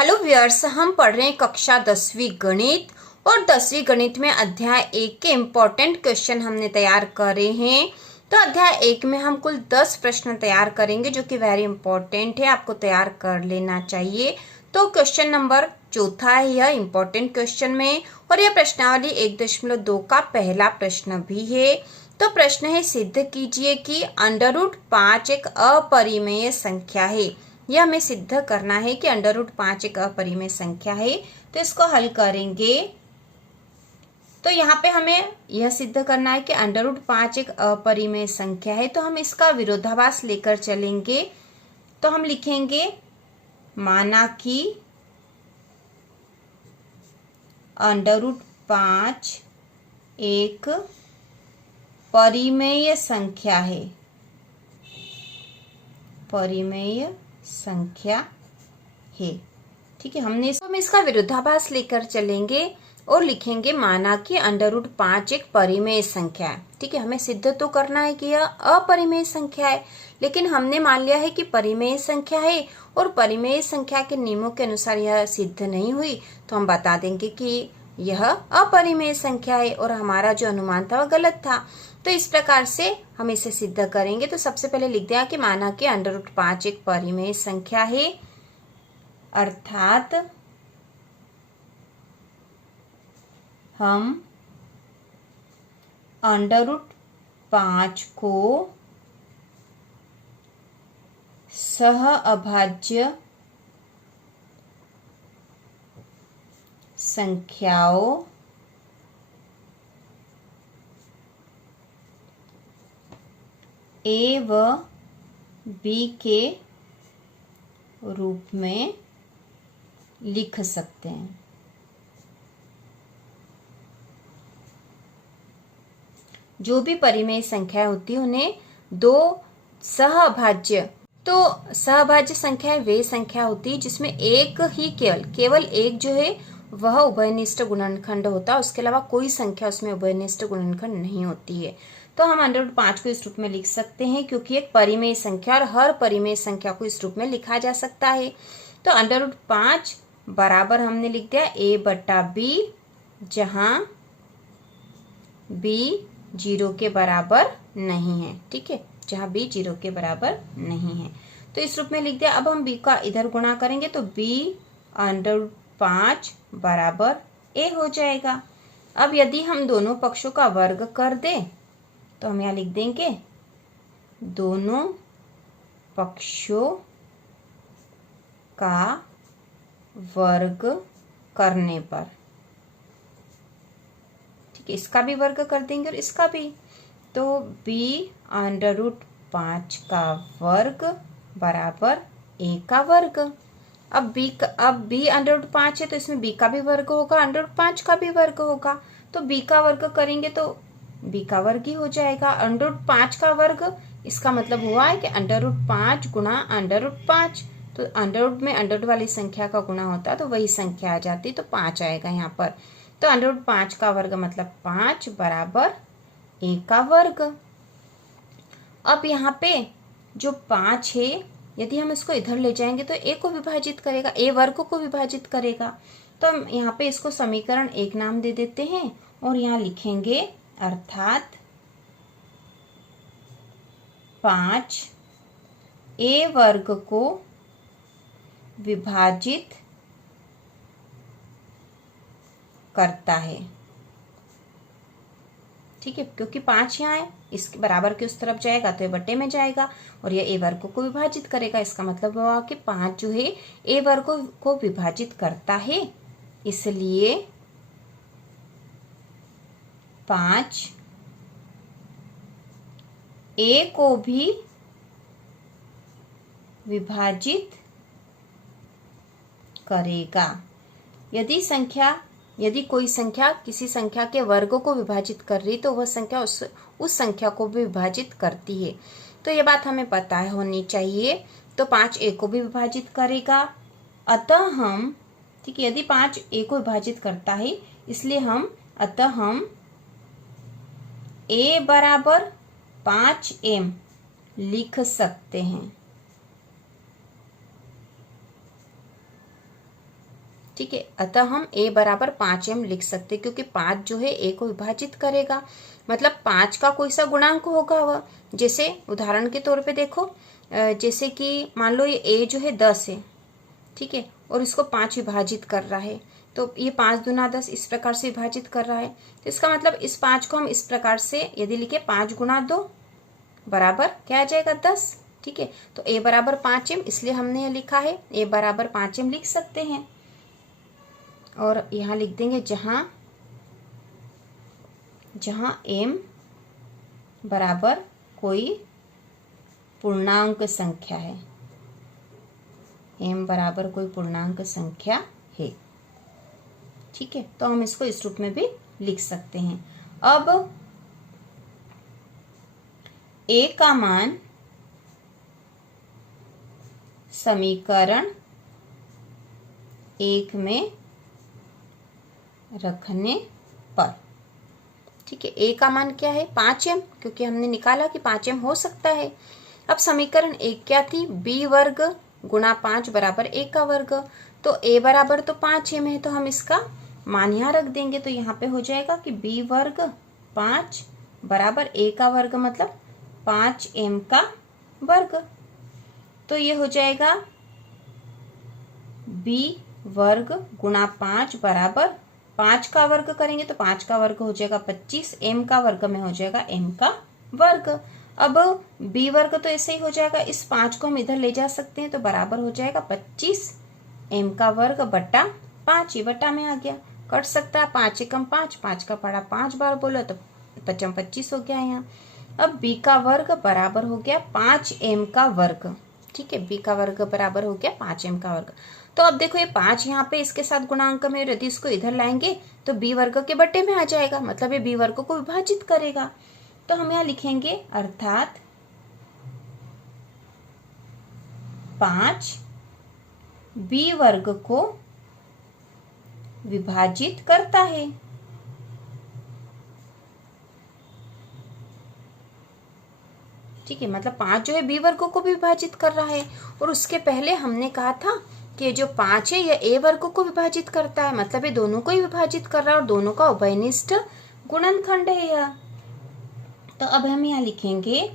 Hello viewers, हम पढ़ रहे हैं कक्षा 10वीं गणित और 10वीं गणित में अध्याय 1 के इम्पोर्टेंट क्वेश्चन हमने तैयार करे हैं। तो अध्याय 1 में हम कुल 10 प्रश्न तैयार करेंगे जो कि वेरी इंपॉर्टेंट है, आपको तैयार कर लेना चाहिए। तो क्वेश्चन नंबर चौथा है यह इम्पोर्टेंट क्वेश्चन में, और यह प्रश्नावली 1.2 का पहला प्रश्न भी है। तो प्रश्न है, सिद्ध कीजिए कि √5 एक अपरिमेय संख्या है। यह हमें सिद्ध करना है कि √5 एक अपरिमेय संख्या है। तो इसको हल करेंगे तो यहाँ पे हमें यह सिद्ध करना है कि √5 एक अपरिमेय संख्या है। तो हम इसका विरोधाभास लेकर चलेंगे। तो हम लिखेंगे माना कि √5 एक परिमेय संख्या है, परिमेय संख्या है। ठीक है, हम इसका विरोधाभास लेकर चलेंगे और लिखेंगे माना कि √5 एक परिमेय संख्या है। ठीक है, हमें सिद्ध तो करना है कि यह अपरिमेय संख्या है, लेकिन हमने मान लिया है कि परिमेय संख्या है और परिमेय संख्या के नियमों के अनुसार यह सिद्ध नहीं हुई, तो हम बता देंगे कि यह अपरिमेय संख्या है और हमारा जो अनुमान था वह गलत था। तो इस प्रकार से हम इसे सिद्ध करेंगे। तो सबसे पहले लिख दिया कि माना कि √5 एक परिमेय संख्या है, अर्थात हम √5 को सहअभाज्य संख्याओं ए व बी के रूप में लिख सकते हैं। जो भी परिमेय संख्या होती है उन्हें दो सहअभाज्य, तो सहअभाज्य संख्या वे संख्या होती है जिसमें एक ही केवल एक जो है वह उभयनिष्ठ गुणनखंड होता है, उसके अलावा कोई संख्या उसमें उभयनिष्ठ गुणनखंड नहीं होती है। तो हम √5 को इस रूप में लिख सकते हैं क्योंकि एक परिमेय संख्या और हर परिमेय संख्या को इस रूप में लिखा जा सकता है। तो √5 बराबर हमने लिख दिया a/b, जहां b 0 के बराबर नहीं है। ठीक है, जहां b 0 के बराबर नहीं है तो इस रूप में लिख दिया। अब हम b का इधर गुणा करेंगे तो b √5 बराबर a हो जाएगा। अब यदि हम दोनों पक्षों का वर्ग कर दें तो हम यहाँ लिख देंगे दोनों पक्षों का वर्ग करने पर। ठीक है, इसका भी वर्ग कर देंगे और इसका भी। तो b √5 का वर्ग बराबर a का वर्ग। अब b √5 है तो इसमें b का भी वर्ग होगा, √5 का भी वर्ग होगा। तो b का वर्ग करेंगे तो b का वर्ग ही हो जाएगा। √5 का वर्ग, इसका मतलब हुआ है कि √5 गुणा √5। तो अंडरवुड में अंडरवुड वाली संख्या का गुणा होता तो वही संख्या आ जाती, तो 5 आएगा यहाँ पर। तो √5 का वर्ग मतलब 5 बराबर a का वर्ग। अब यहाँ पे जो 5 है, यदि हम इसको इधर ले जाएंगे तो a को विभाजित करेगा, a वर्ग को विभाजित करेगा। तो हम यहाँ पे इसको समीकरण 1 नाम दे देते हैं और यहाँ लिखेंगे अर्थात 5 a वर्ग को विभाजित करता है। ठीक है, क्योंकि 5 यहाँ है, इसके बराबर के उस तरफ जाएगा तो ये बटे में जाएगा और ये a वर्ग को विभाजित करेगा। इसका मतलब हुआ कि 5 जो है a वर्ग को विभाजित करता है, इसलिए 5 a को भी विभाजित करेगा। यदि कोई संख्या किसी संख्या के वर्ग को विभाजित कर रही तो वह संख्या उस संख्या को भी विभाजित करती है। तो ये बात हमें पता होनी चाहिए। तो 5 a को भी विभाजित करेगा, अतः हम, ठीक है, यदि 5 a को विभाजित करता है इसलिए हम a बराबर 5m लिख सकते हैं। ठीक है। अतः हम a बराबर 5m लिख सकते हैं, क्योंकि 5 जो है a को विभाजित करेगा, मतलब 5 का कोई सा गुणांक होगा वह। जैसे उदाहरण के तौर पे देखो, जैसे कि मान लो ये a जो है 10 है, ठीक है, और इसको 5 विभाजित कर रहा है, तो ये 5 दूना 10 इस प्रकार से विभाजित कर रहा है। तो इसका मतलब इस 5 को हम इस प्रकार से यदि लिखे 5 गुणा 2 बराबर क्या आ जाएगा 10, ठीक है। तो a बराबर 5m, इसलिए हमने यह लिखा है, a बराबर 5m लिख सकते हैं। और यहाँ लिख देंगे जहां m बराबर कोई पूर्णांक संख्या है, m बराबर कोई पूर्णांक संख्या है, ठीक है। तो हम इसको इस रूप में भी लिख सकते हैं। अब a का मान समीकरण 1 में रखने पर, ठीक है, a का मान क्या है 5m, क्योंकि हमने निकाला कि 5m हो सकता है। अब समीकरण 1 क्या थी, b वर्ग गुणा 5 बराबर a का वर्ग, तो a बराबर तो 5m है, तो हम इसका मान यहाँ रख देंगे। तो यहाँ पे हो जाएगा कि b वर्ग 5 बराबर a का वर्ग, मतलब 5m का वर्ग। तो ये हो जाएगा b वर्ग गुणा 5 बराबर 5 का वर्ग करेंगे तो 5 का वर्ग हो जाएगा 25, m का वर्ग में हो जाएगा m का वर्ग। अब b वर्ग तो ऐसे ही हो जाएगा, इस 5 को हम इधर ले जा सकते हैं, तो बराबर हो जाएगा 25 m का वर्ग बट्टा 5, ये बट्टा में आ गया, कट सकता है 5 एकम 5, 5 का पड़ा 5 बार बोलो तो 25 हो गया यहाँ। अब b का वर्ग बराबर हो गया 5m का वर्ग, ठीक है, b का वर्ग बराबर हो गया 5m का वर्ग। तो अब देखो ये 5 यहाँ पे इसके साथ गुणांक में, यदि इसको इधर लाएंगे तो b वर्ग के बट्टे में आ जाएगा, मतलब ये b वर्ग को विभाजित करेगा। तो हम यहाँ लिखेंगे अर्थात 5 b वर्ग को विभाजित करता है, ठीक है, मतलब 5 जो है b वर्ग को भी विभाजित कर रहा है। और उसके पहले हमने कहा था कि जो 5 है यह a वर्ग को विभाजित करता है, मतलब ये दोनों को ही विभाजित कर रहा है और दोनों का उभयनिष्ठ गुणनखंड है यह। तो अब हम यहाँ लिखेंगे,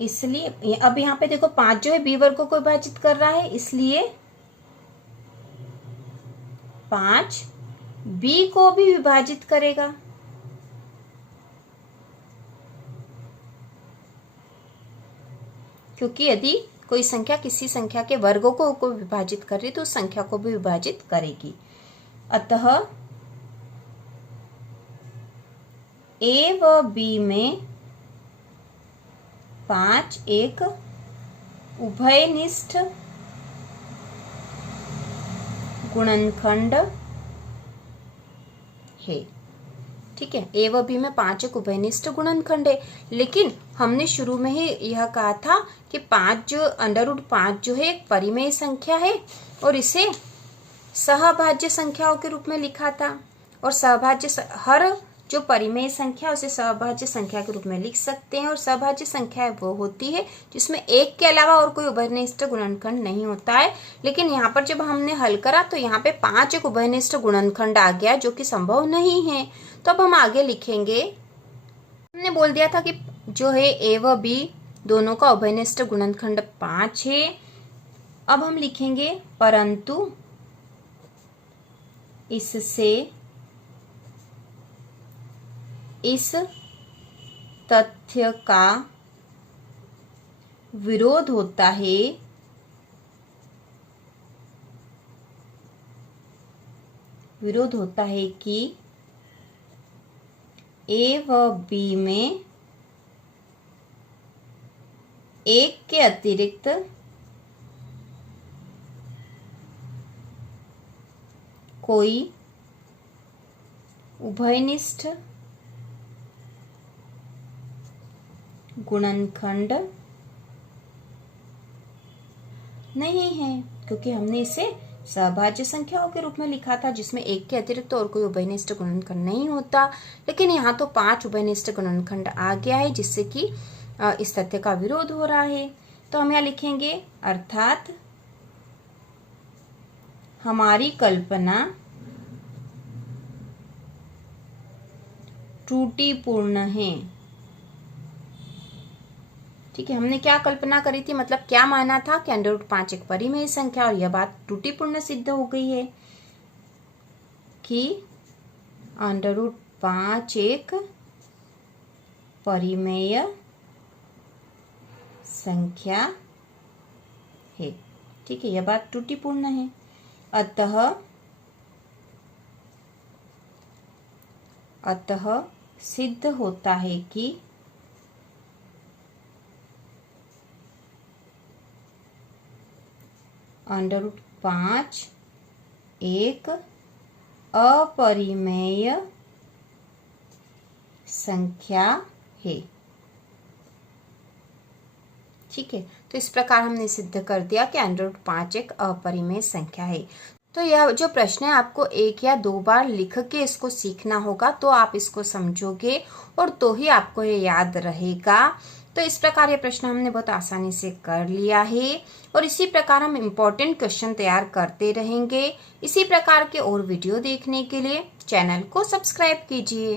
इसलिए अब यहाँ पे देखो 5 जो है b वर्ग को विभाजित कर रहा है, इसलिए 5 b को भी विभाजित करेगा, क्योंकि यदि कोई संख्या किसी संख्या के वर्गों को विभाजित कर रही तो उस संख्या को भी विभाजित करेगी। अतः a व b में 5 एक उभयनिष्ठ गुणनखंड है, ठीक है। a व b में 5 एक उभयनिष्ठ गुणनखंड है, लेकिन हमने शुरू में ही यह कहा था कि 5 जो √5 जो है एक परिमेय संख्या है और इसे सहभाज्य संख्याओं के रूप में लिखा था, और सहभाज्य हर जो परिमेय संख्या उसे सहभाज्य संख्या के रूप में लिख सकते हैं। और सहभाज्य संख्या वो होती है जिसमें एक के अलावा और कोई उभयनिष्ठ गुणनखंड नहीं होता है। लेकिन यहाँ पर जब हमने हल करा तो यहाँ पे 5 एक उभयनिष्ठ गुणनखंड आ गया, जो कि संभव नहीं है। तो अब हम आगे लिखेंगे, हमने बोल दिया था कि जो है a व b दोनों का उभयनिष्ठ गुणनखंड 5 है। अब हम लिखेंगे परंतु इससे इस तथ्य का विरोध होता है कि a व b में एक के अतिरिक्त कोई उभयनिष्ठ गुणनखंड नहीं है, क्योंकि हमने इसे सहभाज्य संख्याओं के रूप में लिखा था जिसमें एक के अतिरिक्त और कोई उभयनिष्ठ गुणनखंड नहीं होता। लेकिन यहाँ तो 5 उभयनिष्ठ गुणनखंड आ गया है, जिससे कि इस तथ्य का विरोध हो रहा है। तो हम यहाँ लिखेंगे अर्थात हमारी कल्पना त्रुटिपूर्ण है। ठीक है, हमने क्या कल्पना करी थी, मतलब क्या माना था कि √5 एक परिमेय संख्या, और यह बात त्रुटिपूर्ण सिद्ध हो गई है कि √5 एक परिमेय संख्या है। ठीक है, यह बात त्रुटिपूर्ण है। अतः सिद्ध होता है कि √5 एक अपरिमेय संख्या है। ठीक है, तो इस प्रकार हमने सिद्ध कर दिया कि √5 एक अपरिमेय संख्या है। तो यह जो प्रश्न है आपको 1 या 2 बार लिख के इसको सीखना होगा, तो आप इसको समझोगे और तो ही आपको ये याद रहेगा। तो इस प्रकार ये प्रश्न हमने बहुत आसानी से कर लिया है और इसी प्रकार हम इम्पोर्टेंट क्वेश्चन तैयार करते रहेंगे। इसी प्रकार के और वीडियो देखने के लिए चैनल को सब्सक्राइब कीजिए।